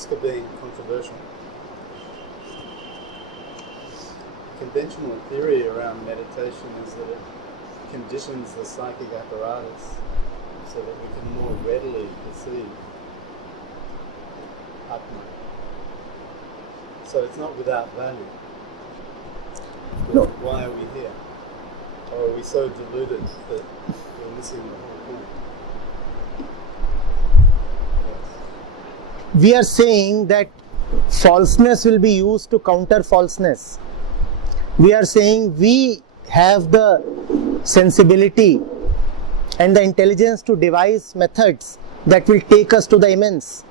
risk of being controversial. Conventional theory around meditation is that it conditions the psychic apparatus so that we can more readily perceive Atma. So it's not without value. No. Why are we here? Or are we so deluded that we're missing the whole point? Yes. We are saying that falseness will be used to counter falseness. We are saying we have the sensibility and the intelligence to devise methods that will take us to the immense.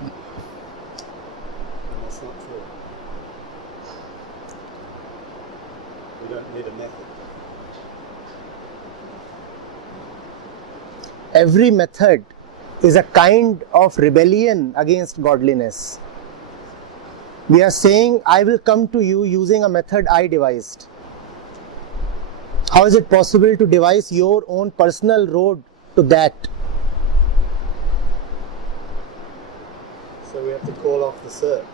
And that's not true. We don't need a method. Every method is a kind of rebellion against godliness. We are saying, I will come to you using a method I devised. How is it possible to devise your own personal road to that? So we have to call off the search.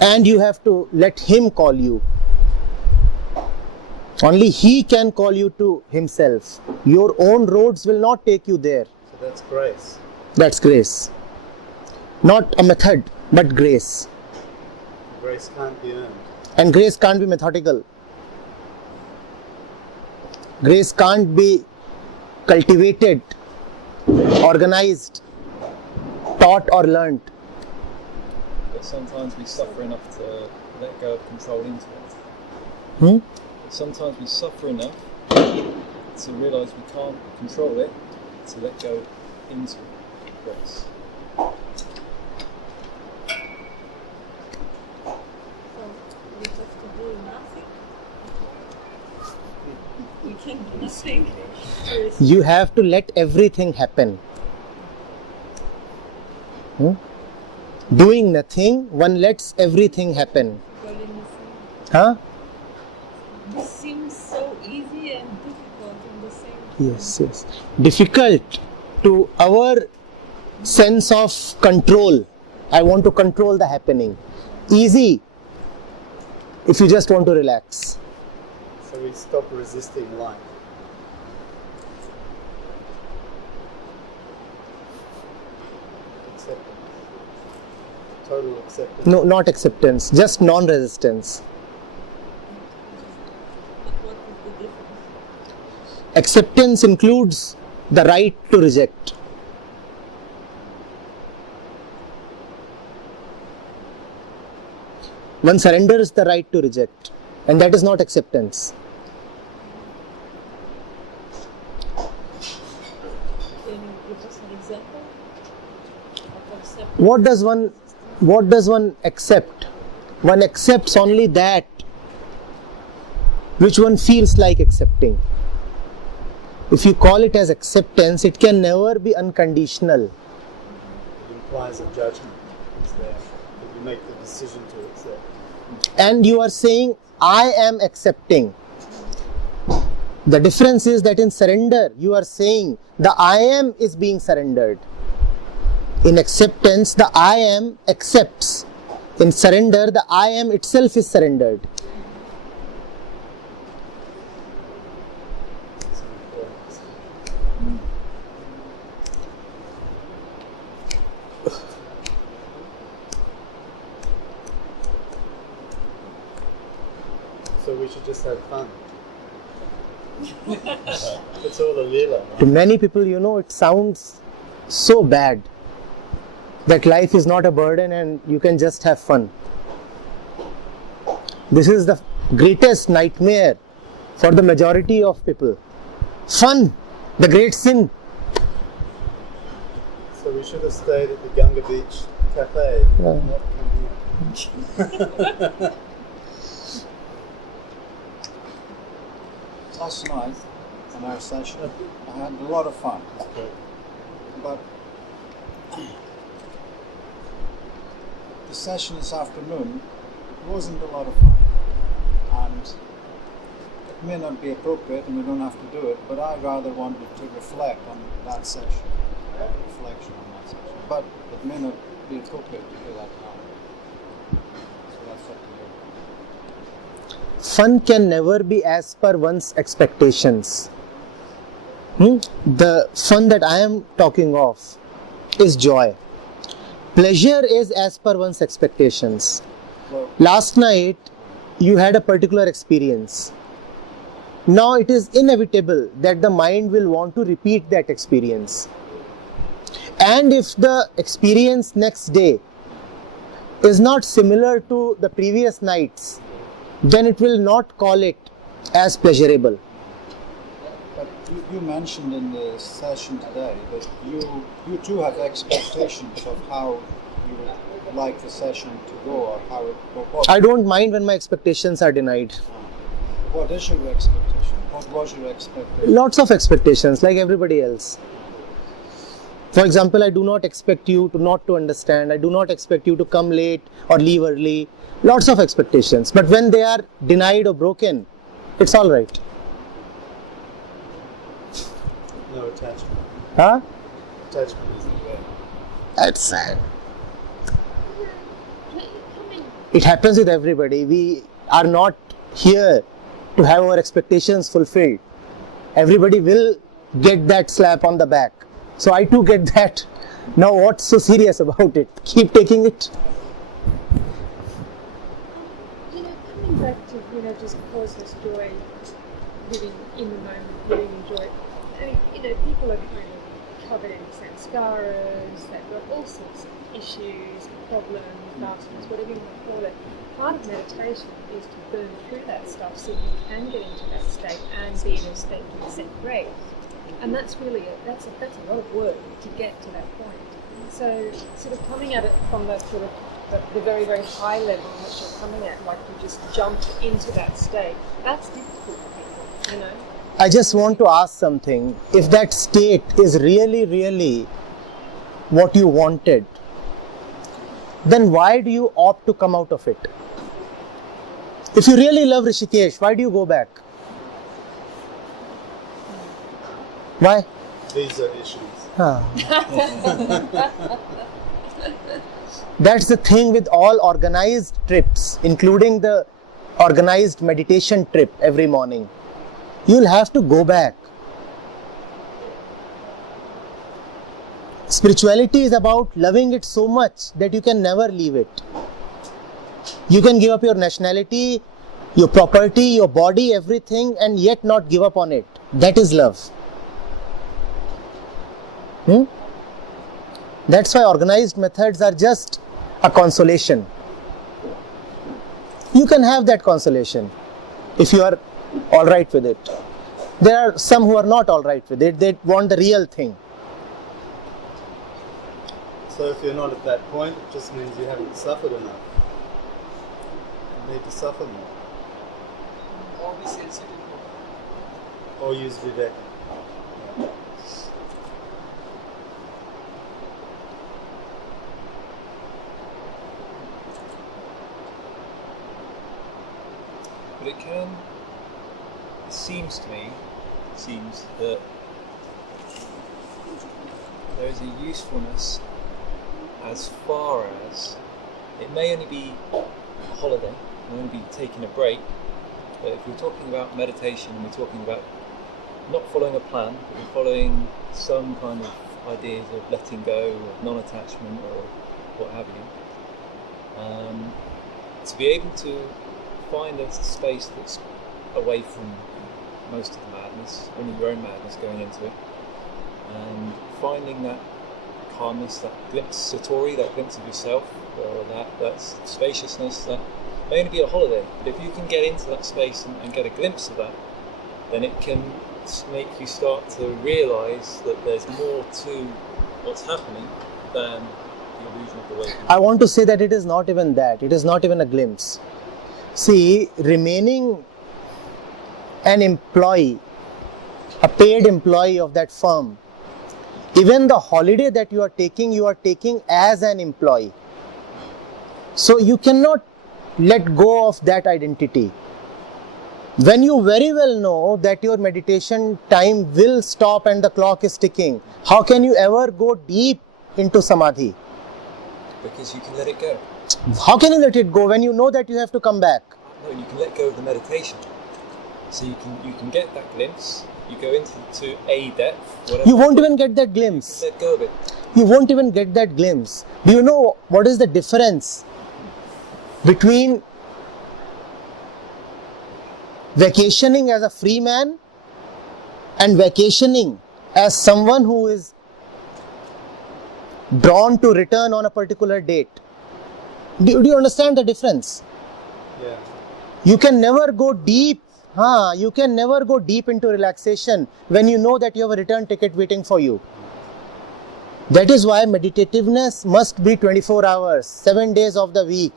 And you have to let him call you. Only he can call you to himself. Your own roads will not take you there. So that's grace. That's grace. Not a method, but grace. Grace can't be earned. And grace can't be methodical. Grace can't be cultivated, organized, taught or learnt. But sometimes we suffer enough to let go of control into it. Hmm? But sometimes we suffer enough to realise we can't control it, to let go into grace. So we have to do nothing. We can do nothing. You have to let everything happen. Doing nothing, one lets everything happen. Huh? This seems so easy and difficult in the same time. Yes. Difficult to our sense of control. I want to control the happening. Easy if you just want to relax. So we stop resisting life. Acceptance. Total acceptance. No, not acceptance, just non-resistance. But what is the difference? Acceptance includes the right to reject. One surrenders the right to reject, and that is not acceptance. Can you give us an example of acceptance? What does one accept? One accepts only that which one feels like accepting. If you call it as acceptance, it can never be unconditional. It implies a judgment. It's there. That you make the decision to accept. And you are saying, I am accepting. The difference is that in surrender, you are saying the I am is being surrendered. In acceptance, the I am accepts. In surrender, the I am itself is surrendered. It's an important distinction. So we should just have fun. It's all a leela. To many people, it sounds so bad that life is not a burden and you can just have fun. This is the greatest nightmare for the majority of people. Fun, the great sin. So we should have stayed at the Ganga Beach Cafe. Yeah. Not come here. Last night, in our session, I had a lot of fun. But the session this afternoon wasn't a lot of fun. And may not be appropriate and we don't have to do it, but I rather wanted to reflect on that session, reflection on that session. But it may not be appropriate to do that now. So that's up to you. Fun can never be as per one's expectations. The fun that I am talking of is joy. Pleasure is as per one's expectations. Well, Last night, you had a particular experience. Now it is inevitable that the mind will want to repeat that experience. And if the experience next day is not similar to the previous nights, then it will not call it as pleasurable. but you mentioned in the session today that you too have expectations of how you would like the session to go or how it will. I don't mind when my expectations are denied. What is your expectation? What was your expectation? Lots of expectations, like everybody else. For example, I do not expect you to not to understand. I do not expect you to come late or leave early. Lots of expectations. But when they are denied or broken, it's all right. No attachment. Huh? Attachment isn't there. That's sad. Coming It happens with everybody. We are not here to have our expectations fulfilled. Everybody will get that slap on the back. So I too get that. Now what's so serious about it? Keep taking it. Coming back to, just causes joy, living in the moment, living in joy. I mean, people are kind of covered in samskaras, they've got all sorts of issues, problems, nastiness, whatever you want to call it. Part of meditation is to burn through that stuff so you can get into that state and be in a state to set grace. And that's really that's a lot of work to get to that point. So sort of coming at it from that sort of the very, very high level in which you're coming at, like you just jumped into that state, that's difficult for people, I just want to ask something. If that state is really, really what you wanted, then why do you opt to come out of it? If you really love Rishikesh, why do you go back? Why? These are issues. That's the thing with all organized trips, including the organized meditation trip every morning. You'll have to go back. Spirituality is about loving it so much that you can never leave it. You can give up your nationality, your property, your body, everything, and yet not give up on it. That is love. That's why organized methods are just a consolation. You can have that consolation if you are all right with it. There are some who are not all right with it. They want the real thing. So if you're not at that point, it just means you haven't suffered enough. You need to suffer more. Or be sensitive. Or use Viveka. But it seems to me, that there is a usefulness as far as it may only be a holiday, it may only be taking a break, but if we're talking about meditation, we're talking about not following a plan, but we're following some kind of ideas of letting go, of non-attachment, or what have you. To be able to find a space that's away from most of the madness, only your own madness going into it, and finding that calmness, that glimpse, satori, that glimpse of yourself, or that spaciousness, that may only be a holiday, but if you can get into that space and get a glimpse of that, then it can make you start to realise that there's more to what's happening than the illusion of the waking. I want to say that it is not even that. It is not even a glimpse. See, remaining an employee, a paid employee of that firm, even the holiday that you are taking as an employee. So you cannot let go of that identity. When you very well know that your meditation time will stop and the clock is ticking, how can you ever go deep into samadhi? Because you can let it go. How can you let it go when you know that you have to come back? No, you can let go of the meditation. So you can get that glimpse. You go into a depth. Whatever. You won't even get that glimpse. Let go of it. You won't even get that glimpse. Do you know what is the difference between vacationing as a free man and vacationing as someone who is drawn to return on a particular date? Do you understand the difference? Yeah. You can never go deep. You can never go deep into relaxation when you know that you have a return ticket waiting for you. That is why meditativeness must be 24 hours, 7 days of the week.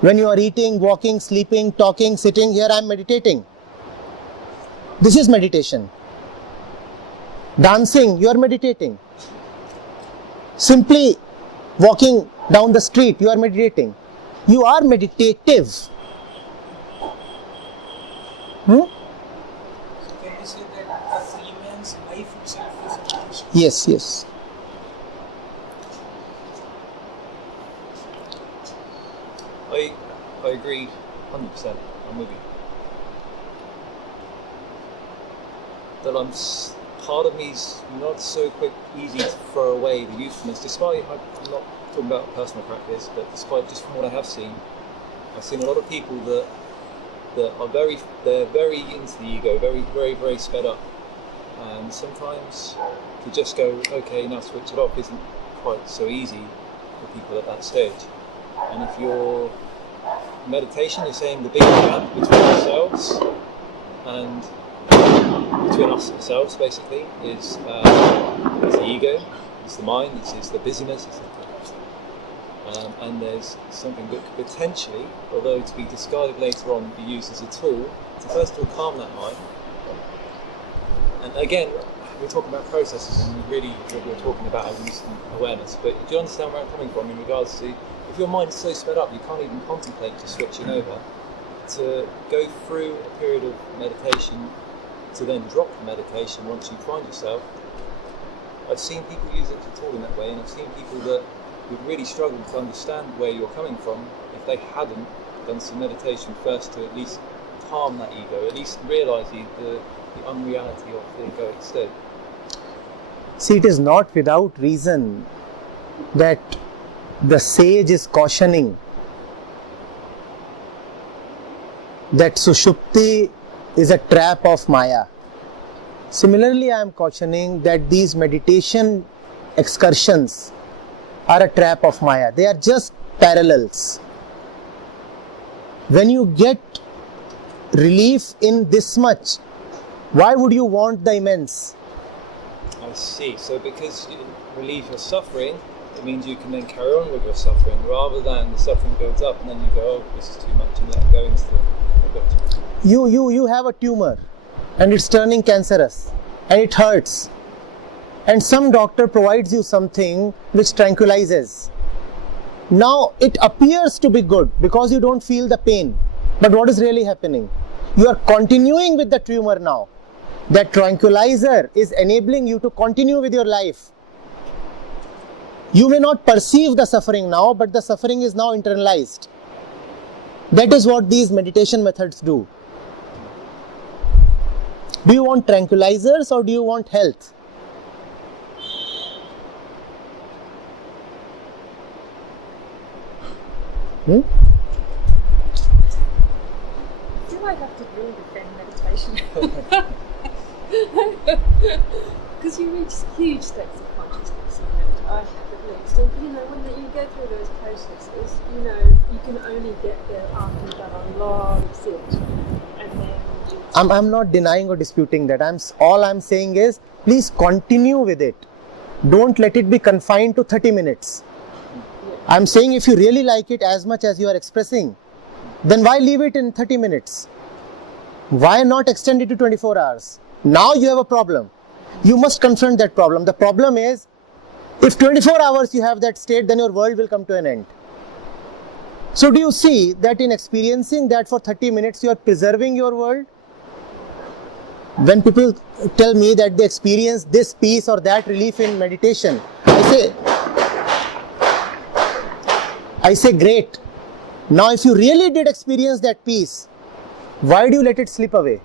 When you are eating, walking, sleeping, talking, sitting here, I am meditating. This is meditation. Dancing, you are meditating. Simply walking down the street, you are meditating. You are meditative. Can you say that a free man's life itself is meditation? Yes, yes. I agree 100%. I'm with you. But part of me's not so easy to throw away the usefulness, despite, I'm not talking about personal practice, but despite just from what I have seen, I've seen a lot of people that are very into the ego, very sped up. And sometimes to just go, okay, now switch it off isn't quite so easy for people at that stage. And if you're meditation, you're saying the big gap between ourselves and between us ourselves basically is the ego, it's the mind, it's the busyness, and there's something that could potentially, although to be discarded later on, be used as a tool to first of all calm that mind. And again, we're talking about processes and really what we're talking about is instant awareness, but do you understand where I'm coming from in regards to if your mind's so sped up you can't even contemplate just switching over, to go through a period of meditation to then drop the meditation once you find yourself. I've seen people use it as a tool in that way, and I've seen people that would really struggle to understand where you're coming from if they hadn't done some meditation first to at least calm that ego, at least realise the unreality of the egoic state. See, it is not without reason that the sage is cautioning that Sushupti is a trap of Maya. Similarly, I am cautioning that these meditation excursions are a trap of Maya. They are just parallels. When you get relief in this much, why would you want the immense? I see. So because you relieve your suffering, it means you can then carry on with your suffering rather than the suffering builds up and then you go, oh, this is too much, and let it go instead. You have a tumor and it's turning cancerous and it hurts, and some doctor provides you something which tranquilizes. Now it appears to be good because you don't feel the pain, but what is really happening? You are continuing with the tumor now. That tranquilizer is enabling you to continue with your life. You may not perceive the suffering now, but the suffering is now internalized. That is what these meditation methods do. Do you want tranquilizers or do you want health? I feel I have to really defend meditation. Because you reach huge states of consciousness in meditation, at least. And when you go through those processes, you can only get there after you've done a lot of sit. And then I'm not denying or disputing that. All I'm saying is, please continue with it. Don't let it be confined to 30 minutes. I'm saying if you really like it as much as you are expressing, then why leave it in 30 minutes? Why not extend it to 24 hours? Now you have a problem. You must confront that problem. The problem is, if 24 hours you have that state, then your world will come to an end. So do you see that in experiencing that for 30 minutes, you are preserving your world? when people tell me that they experience this peace or that relief in meditation, I say great. Now if you really did experience that peace, why do you let it slip away?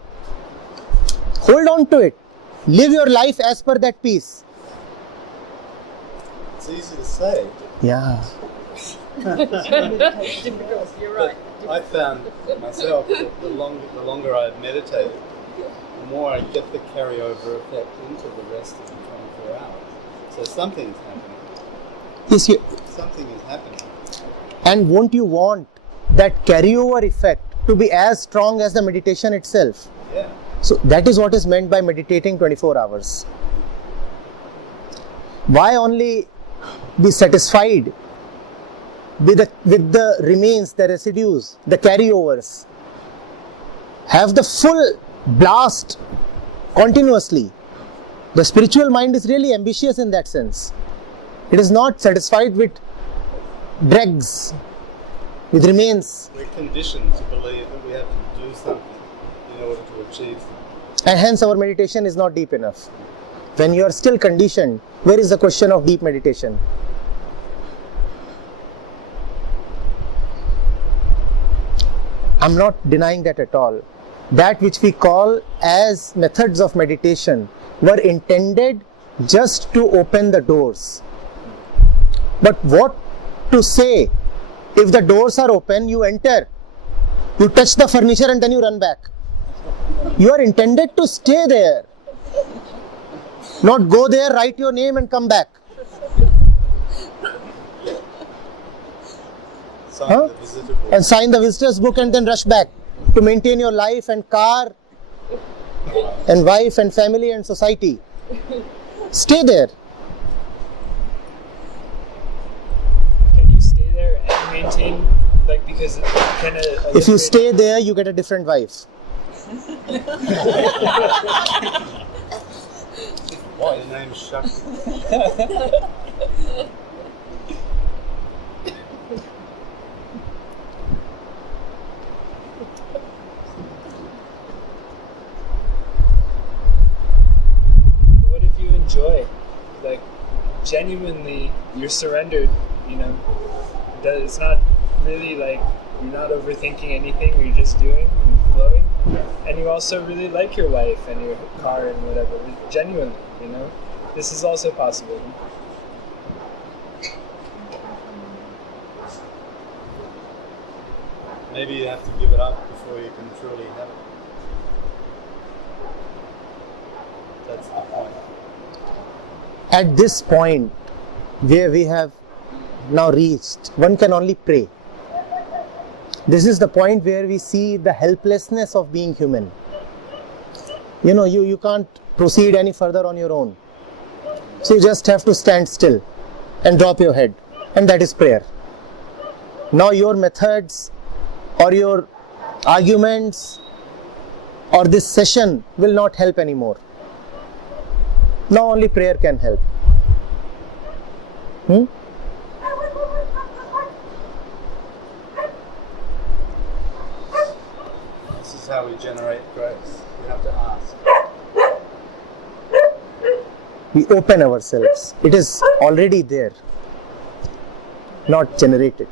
Hold on to it. Live your life as per that peace. It's easy to say. Yeah. It's difficult, you're right. I found myself that the longer I meditated, the more I get the carryover effect into the rest of the 24 hours. So something's happening. Yes, Something is happening. and won't you want that carryover effect to be as strong as the meditation itself? Yeah. So that is what is meant by meditating 24 hours. Why only be satisfied with the remains, the residues, the carryovers? Have the full blast continuously. The spiritual mind is really ambitious in that sense. It is not satisfied with dregs, with remains. We're conditioned to believe that we have to do something in order to achieve something. And hence our meditation is not deep enough. When you are still conditioned, where is the question of deep meditation? I'm not denying that at all. That which we call as methods of meditation were intended just to open the doors. But what to say? If the doors are open, you enter, you touch the furniture and then you run back. You are intended to stay there, not go there, write your name and come back. Sign the visitor book. And sign the visitor's book and then rush back to maintain your life and car and wife and family and society. Stay there. Can you stay there and maintain, like, because kind of... If you stay there, you get a different wife. Why? The name's Shakti. What if you enjoy, like, genuinely, you're surrendered, you know? That it's not really like, you're not overthinking anything, you're just doing and flowing. And you also really like your wife and your car and whatever, genuinely, you know? This is also possible. Maybe you have to give it up before you can truly have it. That's the point. At this point where we have now reached, one can only pray. This is the point where we see the helplessness of being human. You know, you can't proceed any further on your own. So you just have to stand still and drop your head. And that is prayer. Now your methods or your arguments or this session will not help anymore. Now only prayer can help. This is how we generate grace. We have to ask. We open ourselves. It is already there, not generated.